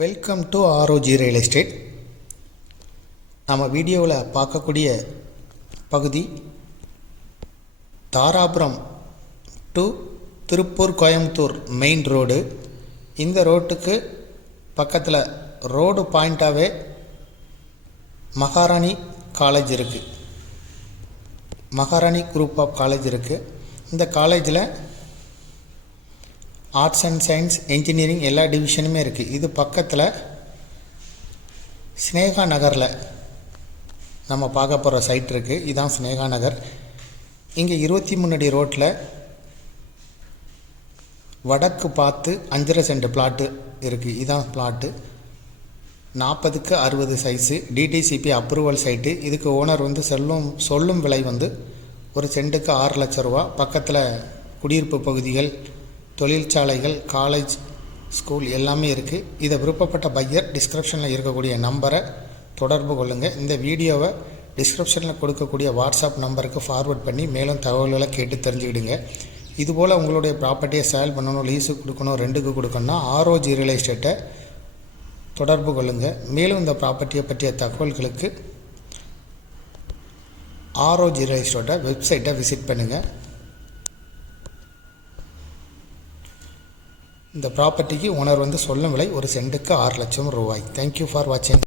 Welcome to ROG real estate. நம்ம வீடியோவில் பார்க்கக்கூடிய பகுதி Dharapuram to Tiruppur Coimbatore main road. இந்த ரோட்டுக்கு பக்கத்தில் ரோடு பாயிண்ட்டாகவே மகாராணி காலேஜ் இருக்குது. மகாராணி குரூப் ஆஃப் காலேஜ் இருக்குது. இந்த காலேஜில் ஆர்ட்ஸ் அண்ட் சயின்ஸ், என்ஜினியரிங் எல்லா டிவிஷனுமே இருக்குது. இது பக்கத்தில் ஸ்னேகா நகரில் நம்ம பார்க்க போகிற சைட் இருக்குது. இதுதான் ஸ்னேகா நகர். இங்கே 23 அடி ரோட்டில் வடக்கு பார்த்து 5.5 சென்ட் பிளாட்டு இருக்குது. இதுதான் பிளாட்டு. 40க்கு 60 சைஸு, டிடிசிபி அப்ரூவல் சைட்டு. இதுக்கு ஓனர் சொல்லும் விலை ஒரு சென்ட்டுக்கு 6 லட்ச ரூபா. பக்கத்தில் குடியிருப்பு பகுதிகள், தொழிற்சாலைகள், காலேஜ், ஸ்கூல் எல்லாமே இருக்குது. இதை விருப்பப்பட்ட பையர் டிஸ்கிரிப்ஷனில் இருக்கக்கூடிய நம்பரை தொடர்பு கொள்ளுங்கள். இந்த வீடியோவை டிஸ்கிரிப்ஷனில் கொடுக்கக்கூடிய வாட்ஸ்அப் நம்பருக்கு ஃபார்வர்ட் பண்ணி மேலும் தகவல்களை கேட்டு தெரிஞ்சுக்கிடுங்க. இதுபோல் உங்களுடைய ப்ராப்பர்ட்டியை சேல் பண்ணணும், லீஸுக்கு கொடுக்கணும், ரெண்டுக்கு கொடுக்கணும்னா ஆர்ஓஜி ரியல் எஸ்டேட்டை தொடர்பு கொள்ளுங்கள். மேலும் இந்த ப்ராப்பர்ட்டியை பற்றிய தகவல்களுக்கு ஆர்ஓஜி ரியல் எஸ்டேட்டை வெப்சைட்டை விசிட் பண்ணுங்கள். இந்த ப்ராப்பர்ட்டிக்கு ஓனர் சொல்லும் விலை ஒரு சென்ட்டுக்கு 6 லட்சம் ரூபாய். தேங்க்யூ ஃபார் வாட்சிங்.